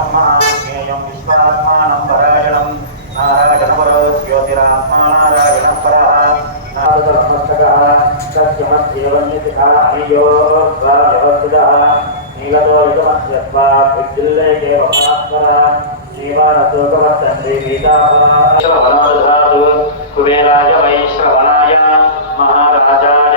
నమః జ్ఞేయం విశ్వాత్మానం పరాయణం నారాయణపరో జ్యోతిరాత్మా నారాయణ పరః నారదనమస్తకः సత్యమధ్యేవన్యతిఖా అనియో వ్యవస్థితः నీలతో యుగమస్యత్వా విద్యుల్లేకేవ మహాత్మరः శ్రీవానసోగమత్తండ్రి గీతాపరాధు కుబేరాయ వైశ్రవణాయ మహారాజాయ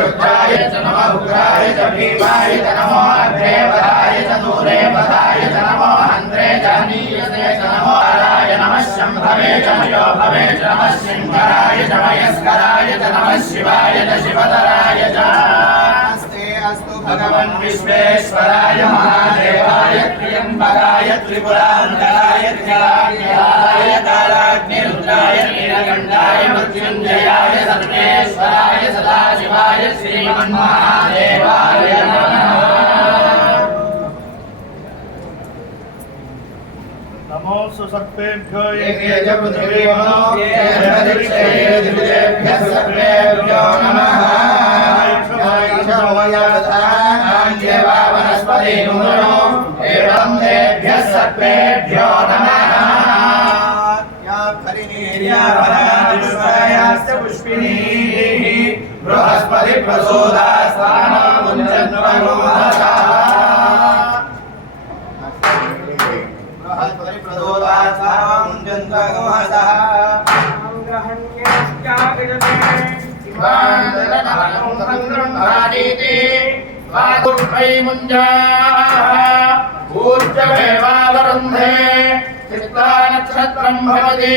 रुद्राय च नमः उग्राय च भीमाय च नमो अग्रेवराय च दूरेवराय च नमो अन्द्रे जानीयते च नमो अराय नमः शम्भवे च मयो भवे च नमः शङ्कराय च मयस्कराय च नमः शिवाय च शिवतराय च भगवन् विश्वेश्वराय महादेवाय त्र्यम्बकाय त्रिपुरान्तराय त्रिराय శ్రీమన్మహాదేవాయ నమః నమో సుసర్పేభ్యో ఏకేజ పృథివీమో యజ్ఞ బృహస్పతి ప్రసోదాస్వానముంజన్వగోహసः బృహస్పతి ప్రసోదాస్వానముంజన్వగోహసः ఊర్జమేవావరుంధే చిత్తానక్షత్రం భవతి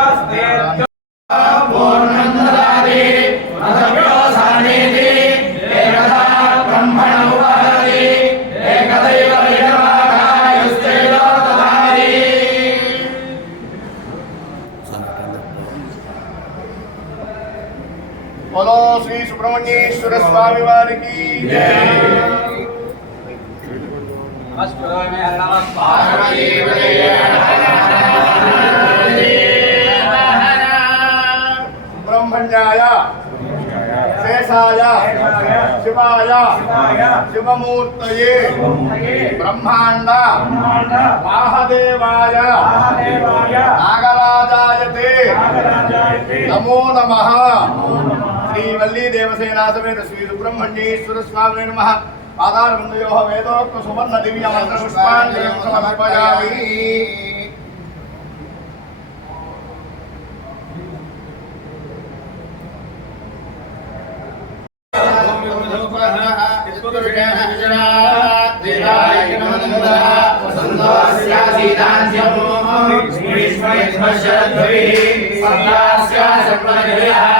बोलो श्री सुब्रमण्येश्वर स्वामी वारी ब्रह्मण्याय शेषाय शिवाय शिवमूर्त ब्रह्मांड महादेवाय नागराजाय नमो नमः। వల్లీ దేవసేనా సమేత శ్రీ సుబ్రహ్మణ్యేశ్వర స్వామి నమ పాదారవిందయో వేదోక్త సువర్ణ దివ్య మంత్ర పుష్పాంజలి సమర్పయామి ఓం పూర్వ देवं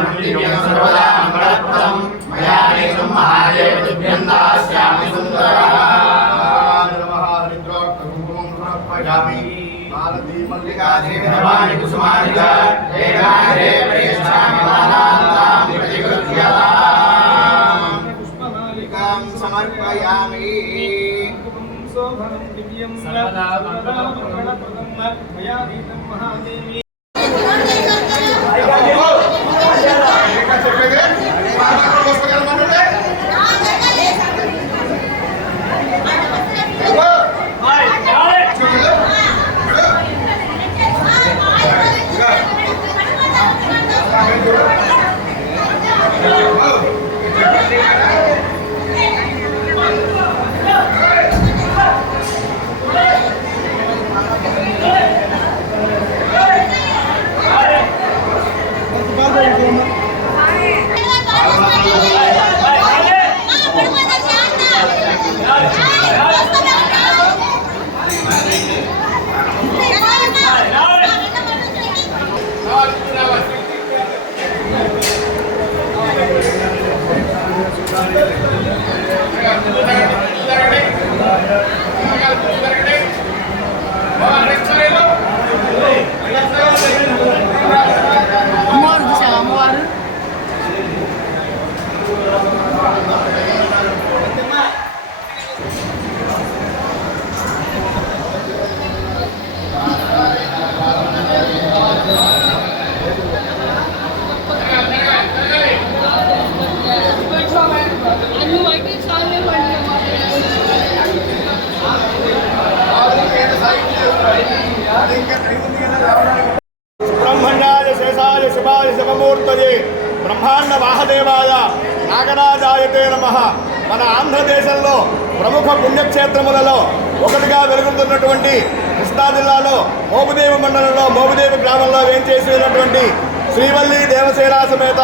सर्वदा मङ्गलप्रदं मया नेतुं महादेवतुभ्यं दास्यामि सुन्दरः मल्लिकादेवी नवानि कुसुमानि च एकाग्रे प्रेष्ठामि मालान्तां प्रतिगृह्यताम् पुष्पमालिकां समर्पयामि सर्वदा मङ्गलप्रदं मया नीतं महादेवी బ్రహ్మాండ మహాదేవాయ నాగరాజాయతే నమ. మన ఆంధ్రదేశంలో ప్రముఖ పుణ్యక్షేత్రములలో ఒకటిగా వెలుగుతున్నటువంటి కృష్ణా జిల్లాలో మోపుదేవి మండలంలో మోపుదేవి గ్రామంలో వేంచేసి ఉన్నటువంటి శ్రీవల్లి దేవసేనా సమేత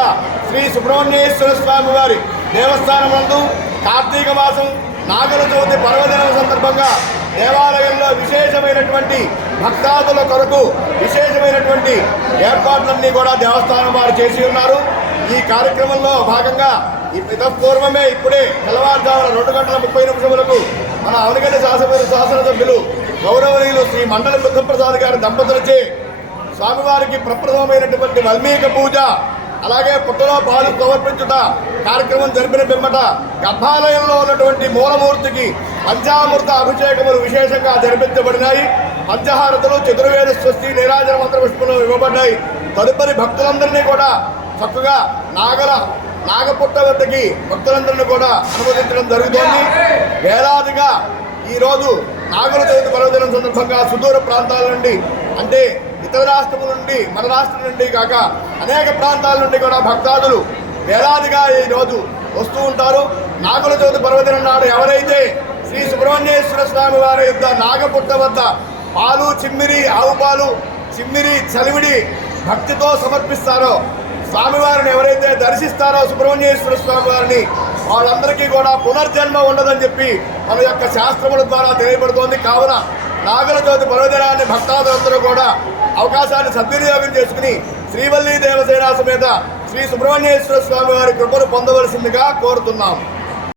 శ్రీ సుబ్రహ్మణ్యేశ్వర స్వామి వారి దేవస్థానం నందు కార్తీక మాసం నాగుల చవితి పర్వదినం సందర్భంగా దేవాలయంలో విశేషమైనటువంటి భక్తాదుల కొరకు విశేషమైనటువంటి ఏర్పాట్లన్నీ కూడా దేవస్థానం వారు చేసి ఉన్నారు. ఈ కార్యక్రమంలో భాగంగా పూర్వమే ఇప్పుడే తెల్లవారుజామున రెండు గంటల ముప్పై నిమిషములకు మన అవనగడ్డ శాసన శాసనసభ్యులు గౌరవనీయులు శ్రీ మండల బుద్ధప్రసాద్ గారి దంపతులచే స్వామివారికి ప్రప్రథమైనటువంటి వల్మీక పూజ అలాగే పుట్టలో పాలు సమర్పించుట కార్యక్రమం జరిపిన పిమ్మట గర్భాలయంలో ఉన్నటువంటి మూలమూర్తికి పంచామృత అభిషేకములు విశేషంగా జరిపించబడినాయి. పంచహారతలు చతుర్వేద స్వస్తి నీరాజన మంత్ర పుష్పములు ఇవ్వబడ్డాయి. తదుపరి భక్తులందరినీ కూడా చక్కగా నాగల నాగపుట్ట వద్దకి భక్తులందరినీ కూడా అనుమతించడం జరుగుతోంది. వేలాదిగా ఈరోజు నాగుల చవితి పర్వదినం సందర్భంగా సుదూర ప్రాంతాల నుండి అంటే ఇతర రాష్ట్రముల నుండి మన రాష్ట్రం నుండి కాక అనేక ప్రాంతాల నుండి కూడా భక్తాదులు వేలాదిగా ఈ రోజు వస్తూ ఉంటారు. నాగుల చవితి పర్వదినం నాడు ఎవరైతే శ్రీ సుబ్రహ్మణ్యేశ్వర స్వామి వారి యొక్క నాగపుట్ట వద్ద పాలు చిమ్మిరి ఆవు పాలు చిమ్మిరి చలివిడి భక్తితో సమర్పిస్తారో స్వామివారిని ఎవరైతే దర్శిస్తారో సుబ్రహ్మణ్యేశ్వర స్వామి వారిని వాళ్ళందరికీ కూడా పునర్జన్మ ఉండదని చెప్పి మన యొక్క శాస్త్రముల ద్వారా తెలియబడుతోంది కావున నాగల జ్యోతి పర్వదినాన్ని భక్తాదులందరూ కూడా అవకాశాన్ని సద్వినియోగం చేసుకుని శ్రీవల్లి దేవసేన సమేత శ్రీ సుబ్రహ్మణ్యేశ్వర స్వామి వారి కృపను పొందవలసిందిగా కోరుతున్నాం